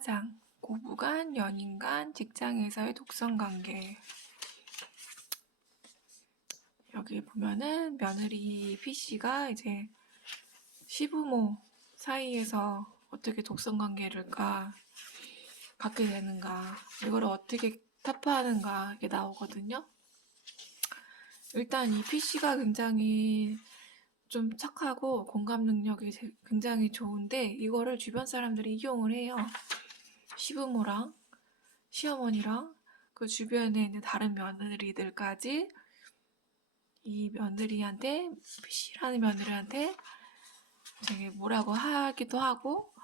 제4장 고부간, 연인간, 직장에서의 독선관계. 여기 보면은 며느리 P씨가 이제 시부모 사이에서 어떻게 독선관계를 갖게 되는가, 이걸 어떻게 타파하는가 이게 나오거든요. 일단 이 P씨가 굉장히 좀 착하고 공감 능력이 굉장히 좋은데 이거를 주변 사람들이 이용을 해요. 시부모랑 시어머니랑 그 주변에 있는 다른 며느리들까지 이 며느리한테, P씨라는 며느리한테 되게 뭐라고 하기도 하고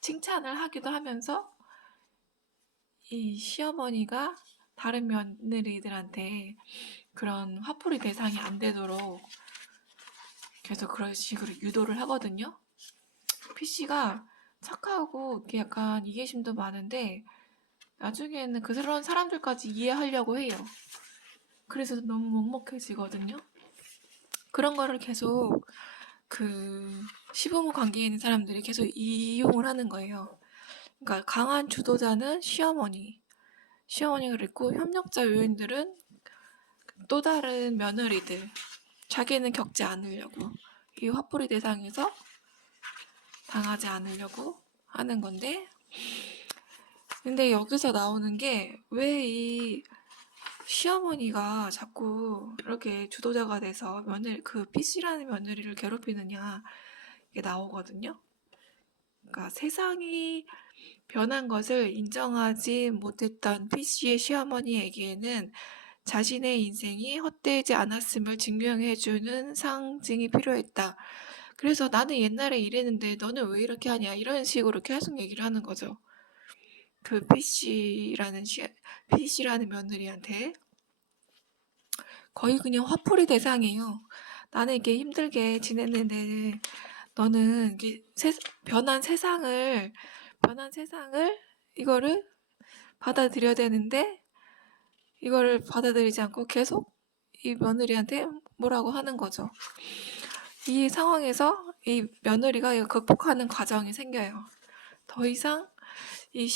칭찬을 하기도 하면서 이 시어머니가 다른 며느리들한테 그런 화풀이 대상이 안 되도록 계속 그런 식으로 유도를 하거든요. P씨가 착하고 이렇게 약간 이해심도 많은데 나중에는 그런 사람들까지 이해하려고 해요. 그래서 너무 먹먹해지거든요. 그런 거를 계속 그 시부모 관계에 있는 사람들이 계속 이용을 하는 거예요. 그러니까 강한 주도자는 시어머니가 그랬고 협력자 요인들은 또 다른 며느리들, 자기는 겪지 않으려고, 이 화풀이 대상에서 당하지 않으려고 하는 건데, 근데 여기서 나오는 게 왜 이 시어머니가 자꾸 이렇게 주도자가 돼서 그 P씨라는 며느리를 괴롭히느냐, 이게 나오거든요. 그러니까 세상이 변한 것을 인정하지 못했던 P씨의 시어머니에게는 자신의 인생이 헛되지 않았음을 증명해주는 상징이 필요했다. 그래서 나는 옛날에 이랬는데 너는 왜 이렇게 하냐, 이런 식으로 계속 얘기를 하는 거죠. 그 P씨라는 며느리한테 거의 그냥 화풀이 대상이에요. 나는 이렇게 힘들게 지냈는데 너는 이게 변한 세상을 이거를 받아들여야 되는데 이거를 받아들이지 않고 계속 이 며느리한테 뭐라고 하는 거죠. 이 상황에서 이 며느리가 이거 극복하는 과정이 생겨요. 더 이상 이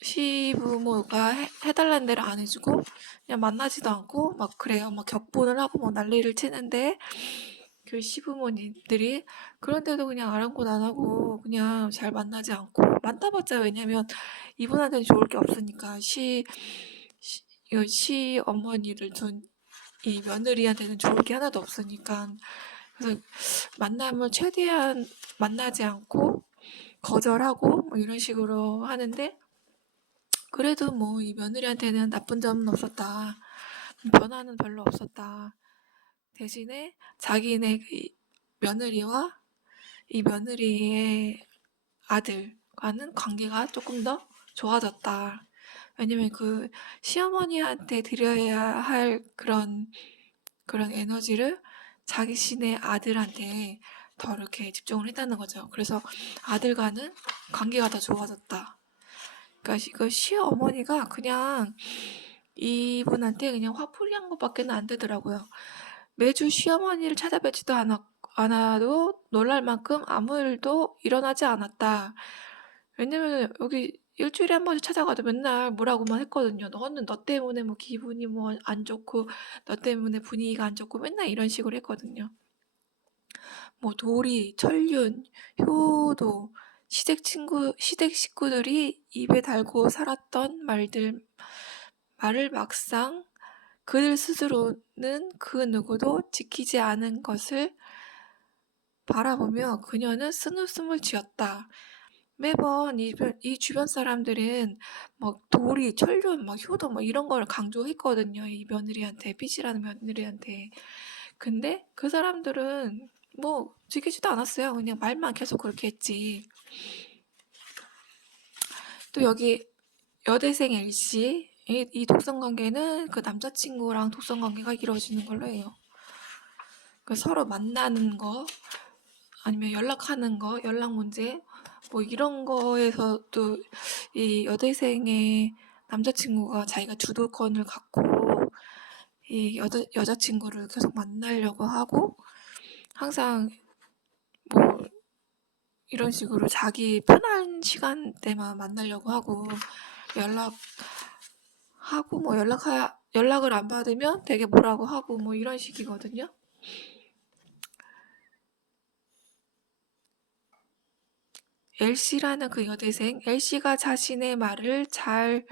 시부모가 해달라는 대로 안 해주고 그냥 만나지도 않고 막 그래요. 막 격분을 하고 막 난리를 치는데 그 시부모님들이 그런데도 그냥 아랑곳 안 하고 그냥 잘 만나지 않고, 만나봤자 왜냐면 이분한테는 좋을 게 없으니까, 시어머니를 둔 이 며느리한테는 좋을 게 하나도 없으니까, 그래서 만남을 최대한 만나지 않고 거절하고 뭐 이런 식으로 하는데, 그래도 뭐 이 며느리한테는 나쁜 점은 없었다, 변화는 별로 없었다. 대신에 자기네 며느리와 이 며느리의 아들과는 관계가 조금 더 좋아졌다. 왜냐면 그 시어머니한테 드려야 할 그런 에너지를 자신의 아들한테 더 이렇게 집중을 했다는 거죠. 그래서 아들과는 관계가 더 좋아졌다. 그러니까 이거 시어머니가 그냥 이분한테 그냥 화풀이한 것밖에는 안 되더라고요. 매주 시어머니를 찾아뵙지도 않아도 놀랄 만큼 아무 일도 일어나지 않았다. 왜냐면 여기 일주일에 한 번씩 찾아가도 맨날 뭐라고만 했거든요. 너는 너 때문에 뭐 기분이 뭐 안 좋고 너 때문에 분위기가 안 좋고 맨날 이런 식으로 했거든요. 뭐 도리, 천륜, 효도, 시댁 식구들이 입에 달고 살았던 말을 막상 그들 스스로는 그 누구도 지키지 않은 것을 바라보며 그녀는 쓴웃음을 지었다. 매번 이 주변 사람들은 막 도리, 천륜, 막 효도 막 이런 걸 강조했거든요. 이 며느리한테, P씨라는 며느리한테. 근데 그 사람들은 뭐 지키지도 않았어요. 그냥 말만 계속 그렇게 했지. 또 여기 여대생 L씨, 이 독선관계는 그 남자친구랑 독선관계가 이루어지는 걸로 해요. 서로 만나는 거, 아니면 연락하는 거, 연락 문제, 뭐 이런 거에서도 이 여대생의 남자친구가 자기가 주도권을 갖고 이 여자친구를 계속 만나려고 하고, 항상 뭐 이런 식으로 자기 편한 시간대만 만나려고 하고 연락하고 뭐 연락을 안 받으면 되게 뭐라고 하고 뭐 이런 식이거든요. L씨라는 그 여대생, L씨가 자신의 말을 잘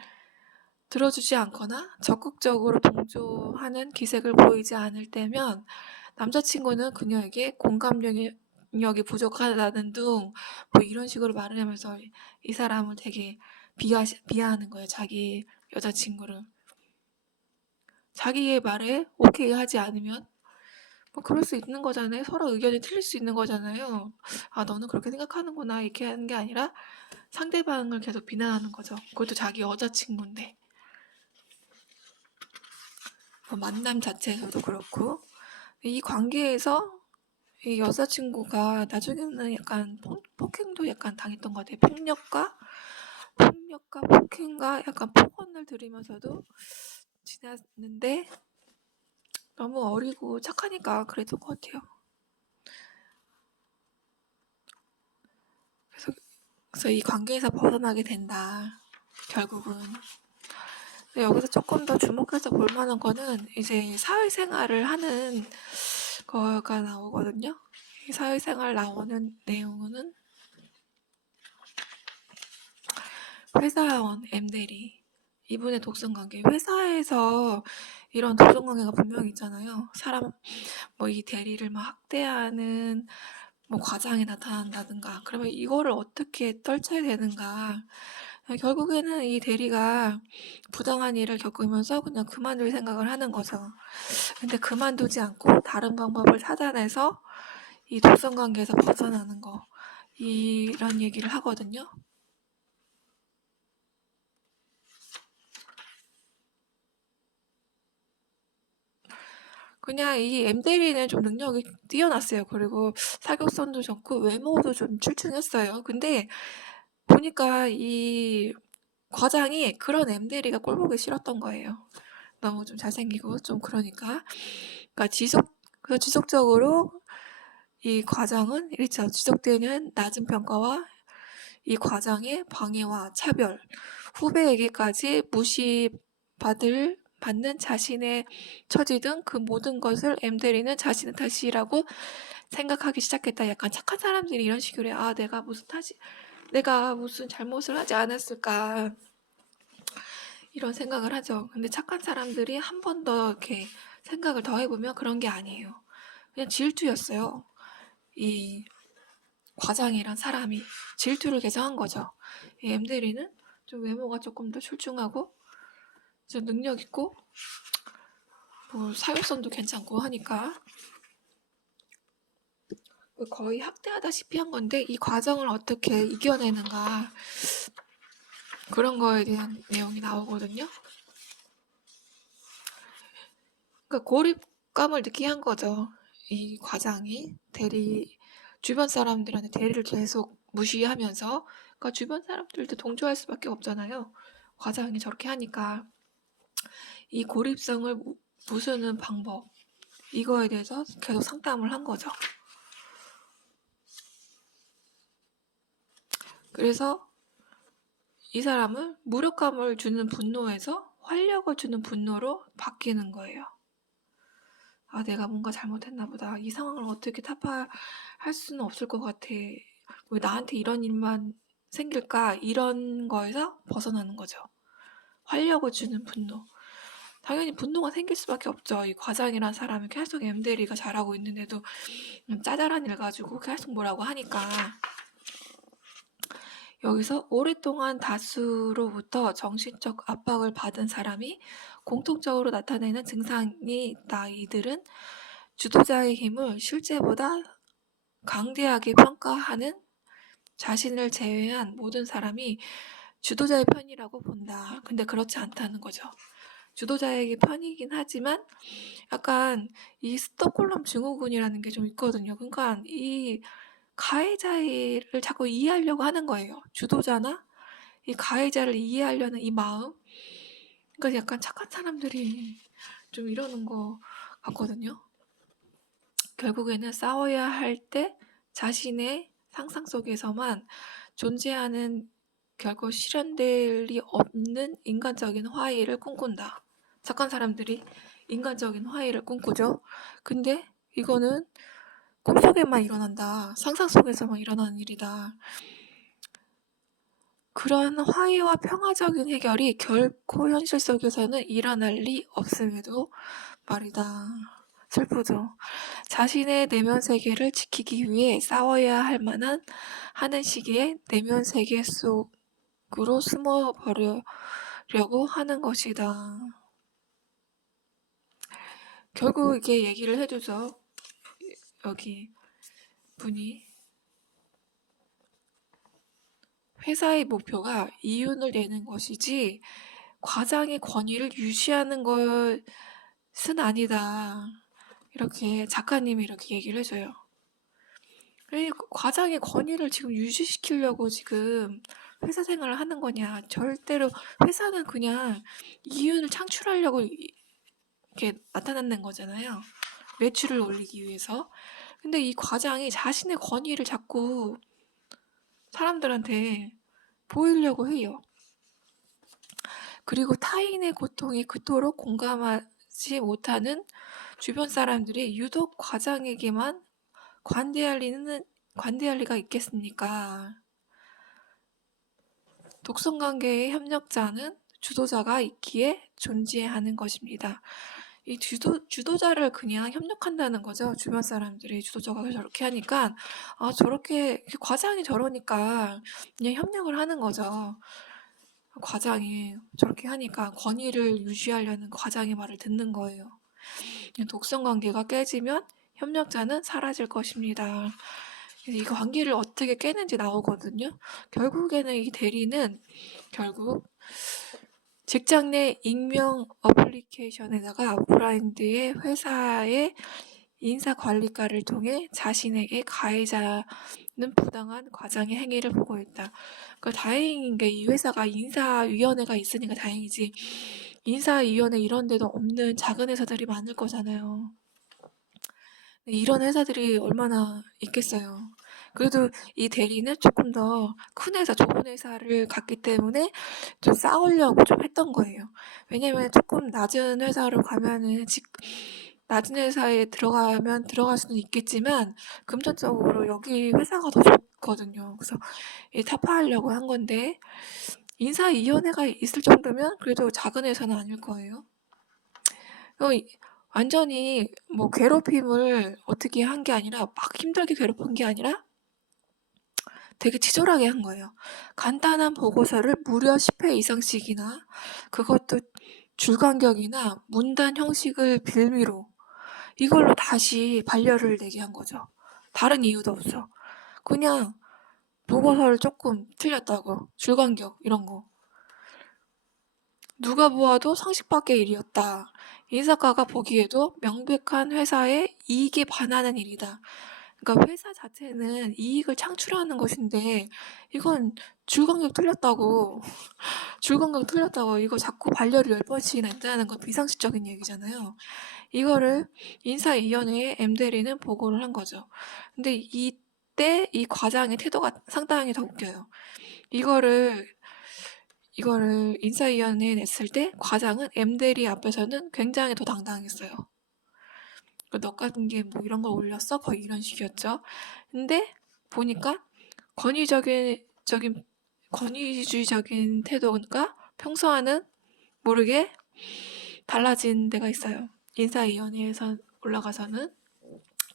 들어주지 않거나 적극적으로 동조하는 기색을 보이지 않을 때면 남자친구는 그녀에게 공감력이 부족하다는 둥 뭐 이런 식으로 말을 하면서 이 사람을 되게 비하하는 거예요. 자기 여자친구를. 자기의 말에 오케이 하지 않으면 뭐 그럴 수 있는 거잖아요. 서로 의견이 틀릴 수 있는 거잖아요. 아, 너는 그렇게 생각하는구나 이렇게 하는 게 아니라 상대방을 계속 비난하는 거죠. 그것도 자기 여자친구인데. 뭐 만남 자체에서도 그렇고 이 관계에서 이 여자친구가 나중에는 약간 폭행도 약간 당했던 것 같아요. 폭행과 약간 폭언을 들으면서도 지났는데 너무 어리고 착하니까 그랬던 것 같아요. 그래서 이 관계에서 벗어나게 된다. 결국은. 여기서 조금 더 주목해서 볼 만한 거는 이제 사회생활을 하는 거가 나오거든요. 이 사회생활 나오는 내용은 회사원 M대리 이분의 독선관계. 회사에서 이런 독선관계가 분명히 있잖아요. 사람 뭐 이 대리를 막 학대하는 뭐 과장이 나타난다든가 그러면 이거를 어떻게 떨쳐야 되는가. 결국에는 이 대리가 부당한 일을 겪으면서 그냥 그만둘 생각을 하는 거죠. 근데 그만두지 않고 다른 방법을 찾아내서 이 독선관계에서 벗어나는 거 이런 얘기를 하거든요. 그냥 이 M대리는 좀 능력이 뛰어났어요. 그리고 사교성도 좋고 외모도 좀 출중했어요. 근데 보니까 이 과장이 그런 M대리가 꼴보기 싫었던 거예요. 너무 좀 잘생기고 좀 그러니까. 그러니까 지속적으로 이 과장은 이렇죠. 지속되는 낮은 평가와 이 과장의 방해와 차별, 후배에게까지 받는 자신의 처지 등 그 모든 것을 M대리는 자신의 탓이라고 생각하기 시작했다. 약간 착한 사람들이 이런 식으로 해요. 아, 내가 무슨 잘못을 하지 않았을까. 이런 생각을 하죠. 근데 착한 사람들이 한 번 더 이렇게 생각을 더 해보면 그런 게 아니에요. 그냥 질투였어요. 이 과장이란 사람이 질투를 계속한 거죠. 이 M대리는 좀 외모가 조금 더 출중하고 좀 능력 있고 뭐 사회성도 괜찮고 하니까 거의 학대하다시피 한 건데 이 과정을 어떻게 이겨내는가 그런 거에 대한 내용이 나오거든요. 그러니까 고립감을 느끼게 한 거죠. 이 과장이 주변 사람들한테 대리를 계속 무시하면서 그러니까 주변 사람들도 동조할 수밖에 없잖아요. 과장이 저렇게 하니까 이 고립성을 부수는 방법 이거에 대해서 계속 상담을 한 거죠. 그래서 이 사람은 무력감을 주는 분노에서 활력을 주는 분노로 바뀌는 거예요. 아, 내가 뭔가 잘못했나 보다. 이 상황을 어떻게 타파할 수는 없을 것 같아. 왜 나한테 이런 일만 생길까? 이런 거에서 벗어나는 거죠. 활력을 주는 분노. 당연히 분노가 생길 수밖에 없죠. 이 과장이란 사람이 계속 M대리가 잘하고 있는데도 짜잘한 일 가지고 계속 뭐라고 하니까. 여기서 오랫동안 다수로부터 정신적 압박을 받은 사람이 공통적으로 나타내는 증상이 있다. 이들은 주도자의 힘을 실제보다 강대하게 평가하는 자신을 제외한 모든 사람이 주도자의 편이라고 본다. 근데 그렇지 않다는 거죠. 주도자에게 편이긴 하지만 약간 이 스톡홀름 증후군이라는 게 좀 있거든요. 그러니까 이 가해자를 자꾸 이해하려고 하는 거예요. 주도자나 이 가해자를 이해하려는 이 마음. 그러니까 약간 착한 사람들이 좀 이러는 거 같거든요. 결국에는 싸워야 할 때 자신의 상상 속에서만 존재하는 결코 실현될 리 없는 인간적인 화해를 꿈꾼다. 착한 사람들이 인간적인 화해를 꿈꾸죠. 근데 이거는 꿈속에만 일어난다. 상상 속에서만 일어나는 일이다. 그런 화해와 평화적인 해결이 결코 현실 속에서는 일어날 리 없음에도 말이다. 슬프죠. 자신의 내면 세계를 지키기 위해 싸워야 할 만한 하는 시기에 내면 세계 속으로 숨어버리려고 하는 것이다. 결국 이게 얘기를 해주죠. 여기 분이. 회사의 목표가 이윤을 내는 것이지 과장의 권위를 유지하는 것은 아니다. 이렇게 작가님이 이렇게 얘기를 해줘요. 과장의 권위를 지금 유지시키려고 지금 회사 생활을 하는 거냐. 절대로 회사는 그냥 이윤을 창출하려고 이렇게 나타나는 거잖아요. 매출을 올리기 위해서. 근데 이 과장이 자신의 권위를 자꾸 사람들한테 보이려고 해요. 그리고 타인의 고통에 그토록 공감하지 못하는 주변 사람들이 유독 과장에게만 관대할 리가 있겠습니까? 독성관계의 협력자는 주도자가 있기에 존재하는 것입니다. 이 주도자를 그냥 협력한다는 거죠. 주변 사람들이 주도자가 저렇게 하니까 저렇게 과장이 저러니까 그냥 협력을 하는 거죠. 과장이 저렇게 하니까 권위를 유지하려는 과장의 말을 듣는 거예요. 독성관계가 깨지면 협력자는 사라질 것입니다. 이 관계를 어떻게 깨는지 나오거든요. 결국에는 이 대리는 결국 직장 내 익명 어플리케이션에다가 브라인드의 회사의 인사관리과를 통해 자신에게 가해자는 부당한 과장의 행위를 보고 있다. 그러니까 다행인 게 이 회사가 인사위원회가 있으니까 다행이지. 인사위원회 이런 데도 없는 작은 회사들이 많을 거잖아요. 이런 회사들이 얼마나 있겠어요. 그래도 이 대리는 조금 더 큰 회사, 좋은 회사를 갔기 때문에 좀 싸우려고 좀 했던 거예요. 왜냐면 조금 낮은 회사로 가면은 낮은 회사에 들어갈 수는 있겠지만 금전적으로 여기 회사가 더 좋거든요. 그래서 타파하려고 한 건데 인사위원회가 있을 정도면 그래도 작은 회사는 아닐 거예요. 완전히 뭐 괴롭힘을 어떻게 한 게 아니라 막 힘들게 괴롭힌 게 아니라 되게 치졸하게 한 거예요. 간단한 보고서를 무려 10회 이상씩이나 그것도 줄간격이나 문단 형식을 빌미로 이걸로 다시 반려를 내게 한 거죠. 다른 이유도 없어. 그냥 보고서를 조금 틀렸다고 줄간격 이런 거. 누가 보아도 상식 밖의 일이었다. 인사과가 보기에도 명백한 회사의 이익에 반하는 일이다. 그러니까 회사 자체는 이익을 창출하는 것인데 이건 줄간격 틀렸다고 줄간격 틀렸다고 이거 자꾸 반려를 10번씩이나 했다는 건 비상식적인 얘기잖아요. 이거를 인사위원회에 M대리는 보고를 한 거죠. 근데 이때 이 과장의 태도가 상당히 더 웃겨요. 이거를 인사위원회에 냈을 때 과장은 M대리 앞에서는 굉장히 더 당당했어요. 너 같은 게 뭐 이런 걸 올렸어? 거의 이런 식이었죠. 근데 보니까 권위주의적인 태도가 평소와는 모르게 달라진 데가 있어요. 인사위원회에서 올라가서는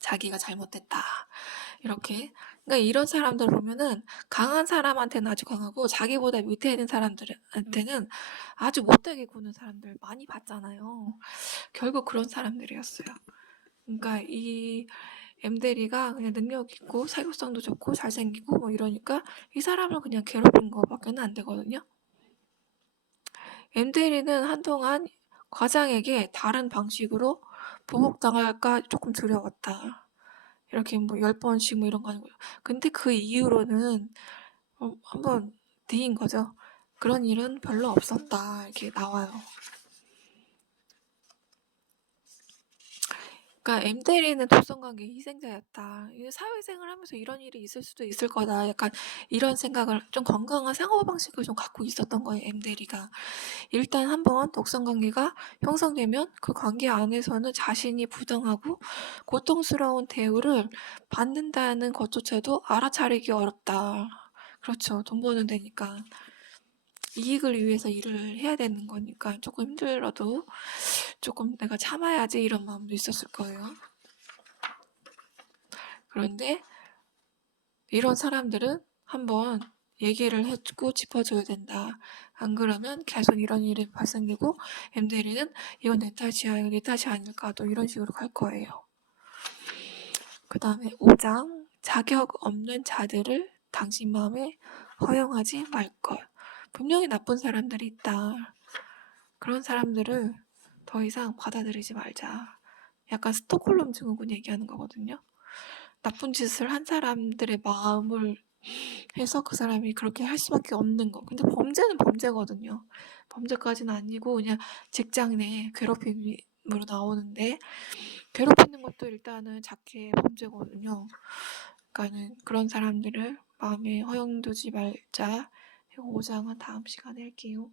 자기가 잘못됐다. 이렇게. 그러니까 이런 사람들 보면은 강한 사람한테는 아주 강하고 자기보다 밑에 있는 사람들한테는 아주 못되게 구는 사람들 많이 봤잖아요. 결국 그런 사람들이었어요. 그러니까 이 M대리가 그냥 능력 있고 사교성도 좋고 잘생기고 뭐 이러니까 이 사람을 그냥 괴롭힌 거밖에는 안 되거든요. M대리는 한동안 과장에게 다른 방식으로 보복당할까 조금 두려웠다. 이렇게 뭐 10번씩 뭐 이런 거 아니고. 근데 그 이후로는 한번 뒤인 거죠. 그런 일은 별로 없었다. 이렇게 나와요. 그러니까 M대리는 독성관계 희생자였다. 이게 사회생활 하면서 이런 일이 있을 수도 있을 거다. 약간 이런 생각을 좀 건강한 사고방식을 좀 갖고 있었던 거예요, M대리가. 일단 한번 독성관계가 형성되면 그 관계 안에서는 자신이 부당하고 고통스러운 대우를 받는다는 것조차도 알아차리기 어렵다. 그렇죠. 돈 버는 데니까. 이익을 위해서 일을 해야 되는 거니까 조금 힘들어도 조금 내가 참아야지 이런 마음도 있었을 거예요. 그런데 이런 사람들은 한번 얘기를 해주고 짚어줘야 된다. 안 그러면 계속 이런 일이 발생되고 M대리는 이건 내 탓이야, 이거 내 탓이 아닐까 또 이런 식으로 갈 거예요. 그 다음에 5장 자격 없는 자들을 당신 마음에 허용하지 말 것. 분명히 나쁜 사람들이 있다. 그런 사람들을 더 이상 받아들이지 말자. 약간 스톡홀름 증후군 얘기하는 거거든요. 나쁜 짓을 한 사람들의 마음을 해서 그 사람이 그렇게 할 수밖에 없는 거. 근데 범죄는 범죄거든요. 범죄까지는 아니고 그냥 직장 내 괴롭힘으로 나오는데 괴롭히는 것도 일단은 작게 범죄거든요. 그러니까는 그런 사람들을 마음에 허용두지 말자. 5장은 다음 시간에 할게요.